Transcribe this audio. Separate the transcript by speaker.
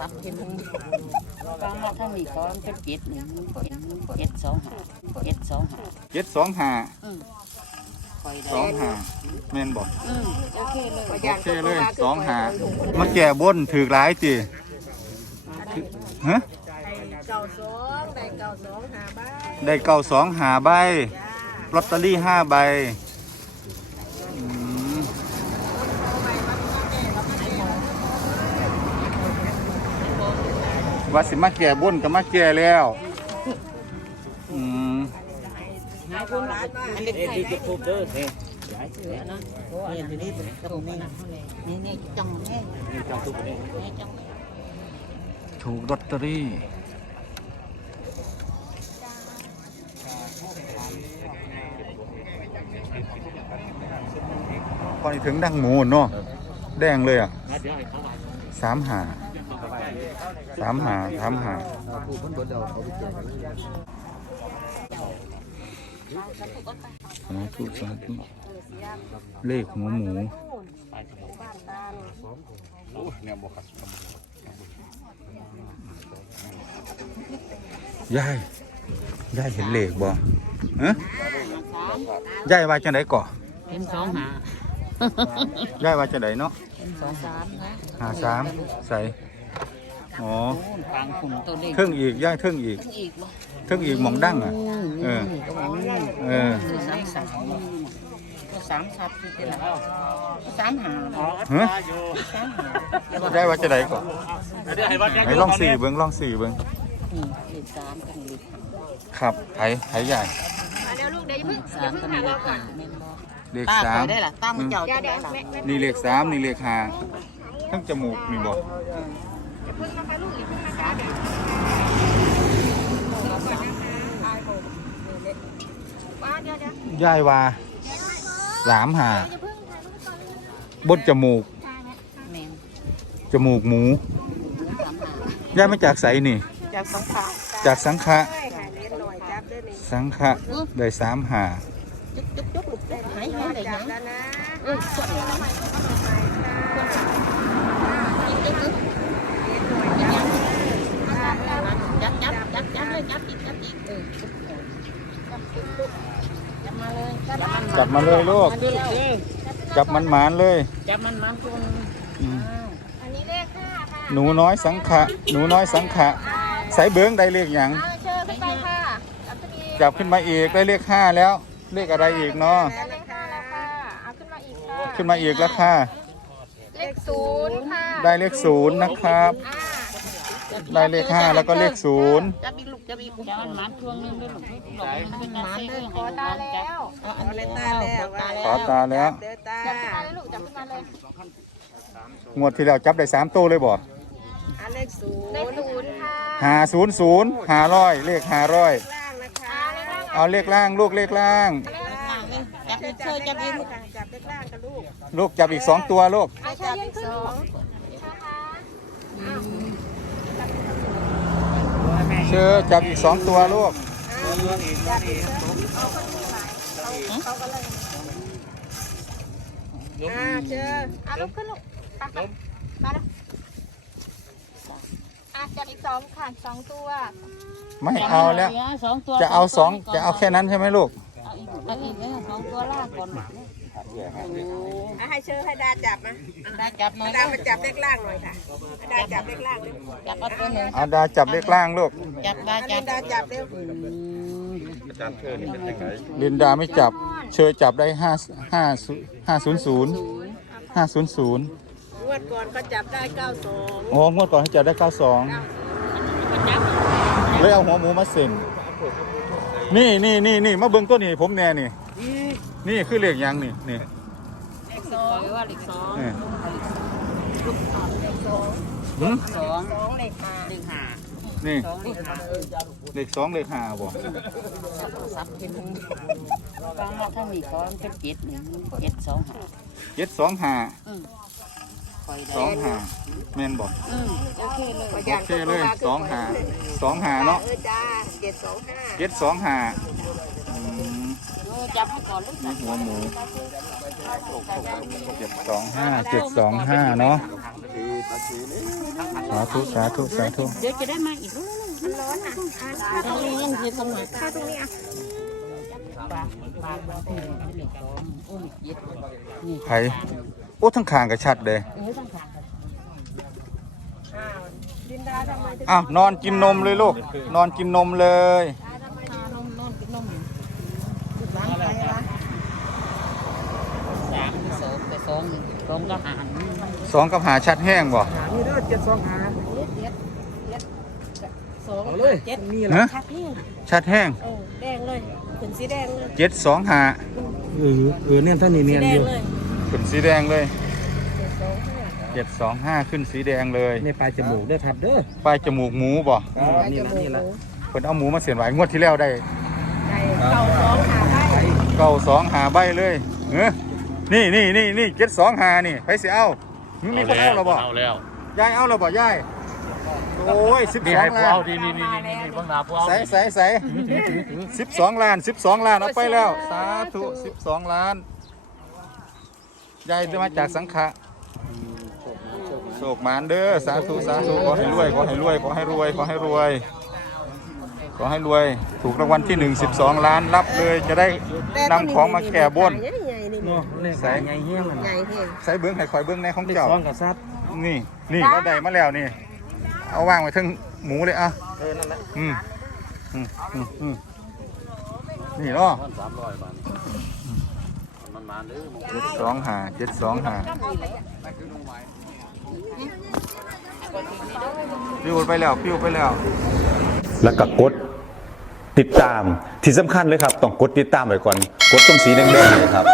Speaker 1: ศัพท์เป็นฟังมาทางนี้ก็เป็นเจ็ดหนึ่งเจ็ดเจ็ดสองห้าเจ็ดสองห้า
Speaker 2: เจ็ดสองห้า
Speaker 1: อืมคอยได้
Speaker 2: สองห้าแม่นบอก
Speaker 1: อืมโอเคเลย
Speaker 2: โอเคเลยสองห้ามาแก่บนถือหลายตีฮะ
Speaker 3: เก่าสองได้เก่าสองหาบ้าน
Speaker 2: ได้เก้าสองหาใบ
Speaker 3: จ้า
Speaker 2: ลอตเตอรี่ห้าใบ ว่าสิมาแก่บนก็มาแก่แล้วอืม
Speaker 1: อันนี้ใครได้ถูกเด้อเนี่ยนะเนี่ยทีนี้เป็นกระปุกนี่นี่นี่จังแม่จังถูกเลยจัง
Speaker 2: ถูกลอตเตอรี่พอนี่ถึงดังหมูเนาะแดงเลยอะสามหา สามหาสามหาสาธุสาธุเลขหัวหมูยายยายเห็นเลขบ่ฮะยายว่าจังไดก่อ
Speaker 1: เป็นสองหายา
Speaker 2: ยว่าจังไดเนาะ
Speaker 1: เป็นสองสามนะ
Speaker 2: หาสามใส่ อ๋อ
Speaker 1: โอ้ฟังคุณตัวเลข
Speaker 2: เทิงอีกยายเทิงอีก
Speaker 1: อีกวะ
Speaker 2: เทิงอีกหมองดั้งอะ เออ
Speaker 1: ก็บอกนี่
Speaker 2: เออ
Speaker 1: คือสามสามก็สามสับคือเป็นอะไรก็สามหา
Speaker 2: ฮะ
Speaker 1: สามหายา
Speaker 2: ยว่าจังไดก่อให้ลองสี่เบิ่งลองสี่เบิ่ง
Speaker 1: นี่เลขสามกับเลขห้า
Speaker 2: ครับไผไผยาย
Speaker 3: เดี๋ยวลูกเดี๋ยวอย่าเพิ่ง
Speaker 1: สามกับเลขห้าแม่นบ่
Speaker 2: เลข
Speaker 1: ป้า
Speaker 2: สา
Speaker 1: ไป
Speaker 2: ม
Speaker 1: ได้ล่ะตั้งมือเจ้า
Speaker 3: เดี๋ย
Speaker 1: จะ
Speaker 3: วเดี๋
Speaker 1: ได้
Speaker 3: ยว
Speaker 1: ล่ะ
Speaker 3: แม่แม่
Speaker 2: นี่เลขสามนี่เลขห้าทั้งจมูกนี่บ่
Speaker 3: เพิ่งนะคะลูกอย่าเพิ่งนะคะเดี๋ยวว่าเดี๋ยวเดี๋ยวยา
Speaker 2: ยว่าสามหา
Speaker 3: อย่าเพิ่งถ่ายรูปก่อน
Speaker 2: บนจมูก
Speaker 1: แม่น
Speaker 2: จมูกหมู
Speaker 1: สามหา
Speaker 2: ย่ายมาจากไสนี่
Speaker 1: จากสองขา
Speaker 2: จากสังขะ
Speaker 3: ใช่ค่ะเล่นหน่อยจับด้วยนี่
Speaker 2: สังขะได้สามหา
Speaker 1: จุ๊บจุ๊บจุ๊บลูกได้หายหายได้
Speaker 3: จั
Speaker 1: ยั
Speaker 3: บ
Speaker 1: ง
Speaker 3: แล้วนะ
Speaker 1: เออส่วนนี้ทำไมจุ๊บจุ๊บจุ๊บจับจับจับจับเลยจับอีกจับอีกเออ จับมาเลย
Speaker 2: จับมาเลยลูก
Speaker 1: มาเลย
Speaker 2: จับมันหมานเลย
Speaker 1: จับมันมาตัวนึง
Speaker 2: อืม
Speaker 3: อันนี้เลขห้าค่ะ
Speaker 2: หนูน้อยสังขะ หนูน้อยสังขะ ใส่เบิ้งได้เลขหยัง
Speaker 3: เอาเชิญขึ้นไปค่ะจับตัวนี้
Speaker 2: จับขึ้นมาอีกได้เลขห้าแล้ว เลขอะไรอีกเนาะ
Speaker 3: ได้เลขห้าแล้วค่ะ เอาขึ้นมาอีกค่ะ
Speaker 2: ขึ้นมาอีกแล้วค่ะ
Speaker 3: เลขศูนย์ค่ะ
Speaker 2: ได้เลขศูนย์นะครับ
Speaker 3: อ่า
Speaker 2: ได้เลขห้าแล้วก็เลขศูนย์
Speaker 1: จับอีกลูกจับอีกจับมันมาทวงนึงด้วยลูกหลงเป็นมาเลย
Speaker 3: ขอตาแล้ว
Speaker 1: เอาเลตาแล้วตาแล้ว
Speaker 2: ขอตาแล้ว
Speaker 3: เดินตาจับขึ้นมาเลยลูกจับขึ้นมาเลย
Speaker 2: งวดที่แล้วจับได้สามตัวเลยบ่
Speaker 3: อันเลขศูนย์เลขศูนย์ค่ะ
Speaker 2: หาศูนย์ศูนย์หาร้อยเลขหาร้อย
Speaker 3: ล่างนะคะ
Speaker 2: เอาเลขล่างลูกเลขล่าง
Speaker 1: จับอีกเคยจับอีกลูก
Speaker 3: จับเลขล่างกับลูก
Speaker 2: ลูกจับอีกสองตัวลูก
Speaker 3: เอาจับอีกสองนะคะ
Speaker 2: เชื่อจับอีกสองตัวลูก
Speaker 3: อ่าเจออะลุกขึ้นลูกไปไปมาแล้วอะจับอีกสองค่ะสองตัว
Speaker 2: ไม่เอาแล้ว
Speaker 1: สองตัว
Speaker 2: จะเอาสองจะเอาแค่นั้นใช่ไหมลูก
Speaker 1: เอาอีกเอาอีกเนี่ยสองตัวล่างก่อน
Speaker 3: อะให้เชิญให้ดาจับนะ
Speaker 1: ได้จับมา
Speaker 3: ดามาจับเลขล่างหน่อยค่ะดาจับเลขล่างเลย
Speaker 1: จับเอาตัวหนึ่ง
Speaker 2: เอาดาจับเลขล่างลูก
Speaker 1: จับได้
Speaker 3: อัน
Speaker 1: จั
Speaker 3: นี้
Speaker 1: บ
Speaker 3: ดาจับเร็ว
Speaker 2: ลินดาไม่จับ เชอจับได้ห้าห้าห้าศูนย์ศูนย์ห้าศูนย์ศูนย์
Speaker 3: งวดก่อนเขาจับได้เก้าสอง
Speaker 2: โอ้งวดก่อนให้จับได้เก้าสองเลยเอาหัวหมูมาเซ็น นี่นี่นี่นี่มาเบิ้งตัวนี้ผมแน่นี่ นี่คือเลขหยังนี่นี่
Speaker 1: เลขสองว่าเลขสอง
Speaker 2: นี่
Speaker 1: สอง
Speaker 3: สองเลขมา
Speaker 1: เลขห้า
Speaker 2: นี่
Speaker 1: สองเลขห้า
Speaker 2: เลขสองเลขห้าบ่
Speaker 1: ซับเป็นฟังมาทางนี้ก็เป็นเจ็ดหนึ่งเจ็ดสองห้า
Speaker 2: เจ็ดสองห้า
Speaker 1: อืมค อยได้
Speaker 2: สองห้าแม่นบ่
Speaker 1: อืมโอเคเลย
Speaker 2: โอเคเลยสองห้าสองห้าเนาะ
Speaker 3: เออจ้าเจ็ดสองห้า
Speaker 2: เจ็ดสองห้าอืม
Speaker 1: เออจับให้ก่อนลูก
Speaker 2: นี่หัวหมูเจ็ดสองห้าเจ็ดสองห้าเนาะ
Speaker 1: เสา
Speaker 2: ธุสาธุสาธุ
Speaker 1: เดี๋ยวจะได้มาอีกแล้ว
Speaker 3: มันร้อนอะอะ
Speaker 1: ตรงนี้ยังคือตรงไหน
Speaker 3: เข้าตรงนี้อะ
Speaker 1: ปากปากบางทีมันเหล็กสองโอ้ยเย็ดนี่
Speaker 2: ไผ โอ้ทั้งข้างก็ชัดเลย
Speaker 1: เออต้องขาด
Speaker 3: อ้าวดินดาทำไมถึง
Speaker 2: อ้าวนอนกินนมเลยลูก นอนกินนมเลย
Speaker 1: นมนอนกินนม
Speaker 3: ล้างไปวะ
Speaker 1: สามสองไปสองสองก็หาร
Speaker 2: สองกับหาชัดแห้งบ่
Speaker 4: นี่เด้อเจ็ดสองหา
Speaker 3: เจ็ดเจ็ดสอง
Speaker 4: เอาเลย
Speaker 3: เจ็ด
Speaker 4: นี่
Speaker 2: ฮะ
Speaker 3: ชัดนี่
Speaker 2: ชัดแห้ง
Speaker 3: เออแดงเลยขึ้นสีแดงเลย
Speaker 2: เจ็ดสองหา
Speaker 4: เออเออเนี่ยท่านนี่
Speaker 3: สี
Speaker 4: เนียน
Speaker 3: แด
Speaker 4: องยู่
Speaker 3: เลย
Speaker 2: ขึ้นสีแดงเลย
Speaker 3: เจ็ดสองห้า
Speaker 2: เจ็ดสองห้าขึ้นสีแดงเลย
Speaker 4: ในปลายจมูกเด้อครับเด้อ
Speaker 2: ปลายจมูกหมูบ่
Speaker 4: อ่านี่ละนี่ละ
Speaker 2: เพิ่นเอาหมูมาเสียนไว้งวดที่แล้วได้
Speaker 3: ไก่เก่าสองหาได้
Speaker 2: เก้าสองหาใบเลยเออนี่นี่นี่นี่เจ็ดสองหานี่ไปสิเอามึงมีคนเอาหรอบ่
Speaker 5: เอาแล้ว
Speaker 2: ยายเอาหรอบ่ยายโอ้ยสิบ
Speaker 5: นี่
Speaker 2: สอง
Speaker 5: ให้ผู้
Speaker 2: ล้าน
Speaker 5: เอาดีนี่นี่นี่นี่เบิ่งหน้าผู้เอา
Speaker 2: ใส่ใส่ใส่สิบสองล้านสิบสองล้านเอาไปแล้ว สาธุสิบสองล้าน ยายจะมาจากสังขะโชคหมานเด้อสาธุสาธุขอให้รวยขอให้รวยขอให้รวยขอให้รวยขอให้รวย ถูกรางวัลที่หนึ่งสิบสองล้านรับเลยจะได้นำของมาแก่บน
Speaker 3: ใหญ่ใหญ่นี่
Speaker 4: เนาะเลขสายใหญ่เฮี้ยง
Speaker 3: ใหญ่เท่ง
Speaker 2: ใส่เบิ้งให้คอยเบิ้งในของ
Speaker 4: เลข
Speaker 2: เจ้า
Speaker 4: สองกับซับ
Speaker 2: นี่นี่เราได้มาแล้วนี่ เอาวางไว้ทั้งหมูเลยอะ
Speaker 4: เออนั่นแหละ
Speaker 2: อืมอืมอืมอืมนี่เนาะ
Speaker 5: เจ็
Speaker 2: ดสองหาเจ็ดสองหาพิวไปแล้วพิวไปแล้ว
Speaker 6: แล้วก็กดติดตามที่สำคัญเลยครับ ต้องกดติดตามไว้ก่อน กดตรงสีแดงๆเลยครับ